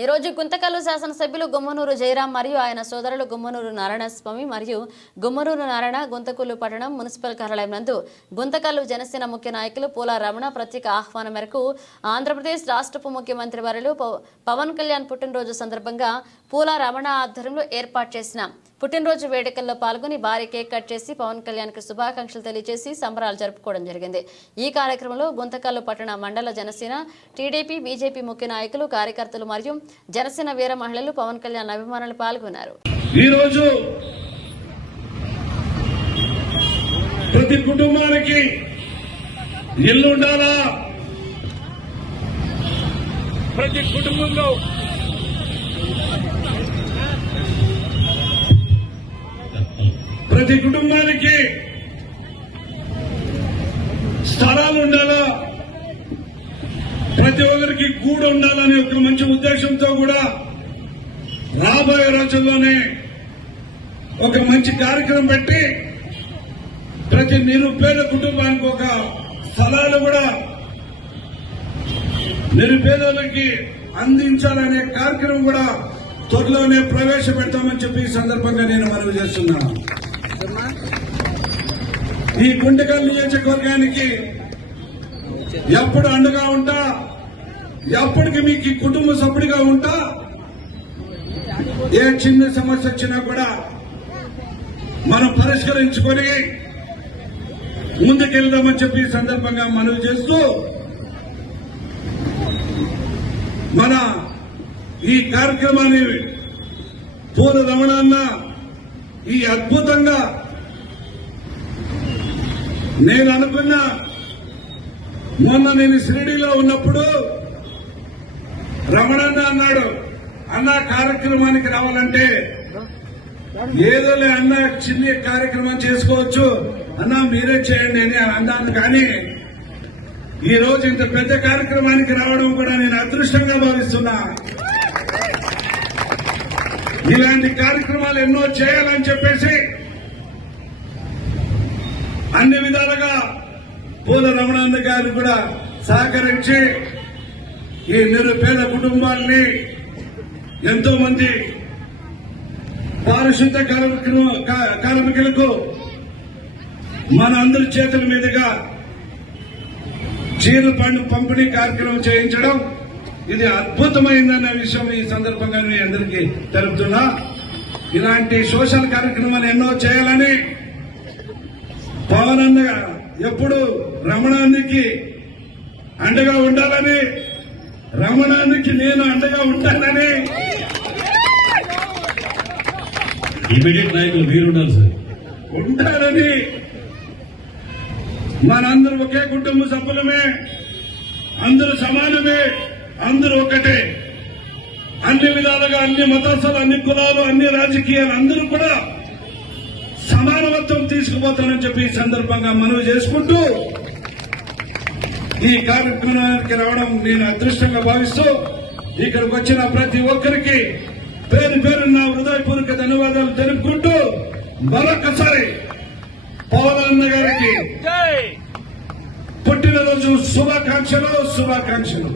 ఈరోజు గుంతకల్లు శాసనసభ్యులు గుమ్మనూరు జయరాం మరియు ఆయన సోదరులు గుమ్మనూరు నారాయణస్వామి మరియు గుమ్మనూరు నారాయణ గుంతకల్లు పట్టణం మున్సిపల్ కార్యాలయం నందు గుంతకల్లు జనసేన ముఖ్య నాయకులు పూల రమణ ప్రత్యేక ఆహ్వానం మేరకు ఆంధ్రప్రదేశ్ రాష్ట్ర ఉప ముఖ్యమంత్రి వర్యులు పవన్ కళ్యాణ్ పుట్టినరోజు సందర్భంగా పూల రమణ ఆధ్వర్యంలో ఏర్పాటు చేసిన పుట్టినరోజు వేడుకల్లో పాల్గొని భారీ కేక్ కట్ చేసి పవన్ కళ్యాణ్కి శుభాకాంక్షలు తెలియజేసి సంబరాలు జరుపుకోవడం జరిగింది. ఈ కార్యక్రమంలో గుంతకల్లు పట్టణ మండల జనసేన టీడీపీ బీజేపీ ముఖ్య నాయకులు కార్యకర్తలు మరియు జనసేన వీర మహిళలు పవన్ కళ్యాణ్ అభిమానులు పాల్గొన్నారు. ఈరోజు ప్రతి కుటుంబానికి ఇల్లు ఉండాలా? ప్రతి కుటుంబంలో ప్రతి కుటుంబానికి స్థలాలు ఉండాలా? ప్రతి ఒక్కరికి గూడు ఉండాలనే ఒక మంచి ఉద్దేశంతో కూడా రాబోయే రోజుల్లోనే ఒక మంచి కార్యక్రమం పెట్టి ప్రతి నిరుపేద కుటుంబానికి ఒక స్థలాలు కూడా నిరుపేదలకి అందించాలనే కార్యక్రమం కూడా త్వరలోనే ప్రవేశపెడతామని చెప్పి ఈ సందర్భంగా నేను మనవి చేస్తున్నాను. ఈ గుండెకల్ నియోజకవర్గానికి ఎప్పుడు అండగా ఉంటా ఎప్పటికి మీకు ఈ కుటుంబ సభ్యుడిగా ఉంటా? ఏ చిన్న సమస్య వచ్చినా కూడా మనం పరిష్కరించుకొని ముందుకెళ్దామని చెప్పి సందర్భంగా మనవి చేస్తూ మన ఈ కార్యక్రమాన్ని పూల రమణాన్న ఈ అద్భుతంగా నేను అనుకున్న మొన్న నేను షిరిడీలో ఉన్నప్పుడు రమణన్న అన్నాడు అన్న కార్యక్రమానికి రావాలంటే ఏదోలే అన్న చిన్న కార్యక్రమం చేసుకోవచ్చు. అన్న మీరే చేయండి అని అన్నాను. కానీ ఈ రోజు ఇంత పెద్ద కార్యక్రమానికి రావడం కూడా నేను అదృష్టంగా భావిస్తున్నా. ఇలాంటి కార్యక్రమాలు ఎన్నో చేయాలని చెప్పేసి అన్ని విధాలుగా పూల రమణానంద గారు కూడా సహకరించి ఈ నిరుపేద కుటుంబాన్ని ఎంతో మంది పారిశుద్ధ కా- కార్మికులకు మన అందరి చేతుల మీదుగా చీర పండు పంపిణీ కార్యక్రమం చేయించడం ఇది అద్భుతమైందన్న విషయం ఈ సందర్భంగా మీ అందరికీ తెలుపుతున్నా. ఇలాంటి సోషల్ కార్యక్రమాలు ఎన్నో చేయాలని పవన్ అన్న ఎప్పుడు రమణానికి అండగా ఉండాలని రమణానికి నేను అండగా ఉంటానని. ఇమీడియట్ నాయకులు మీరు ఉండాలి సార్. ఉంటారని. మనందరూ ఒకే కుటుంబ సభ్యులమే. అందరూ సమానమే. అందరూ ఒకటే అన్ని విధాలుగా అన్ని మతస్థాలు అన్ని కులాలు అన్ని రాజకీయాలు అందరూ కూడా సమానత్వం తీసుకుపోతానని చెప్పి ఈ సందర్భంగా మనవి చేసుకుంటూ ఈ కార్యక్రమానికి రావడం నేను అదృష్టంగా భావిస్తూ ఇక్కడికి వచ్చిన ప్రతి ఒక్కరికి పేరు పేరు నా హృదయపూర్వక ధన్యవాదాలు తెలుపుకుంటూ మరొకసారి పవన్ గారికి పుట్టినరోజు శుభాకాంక్షలు శుభాకాంక్షలు.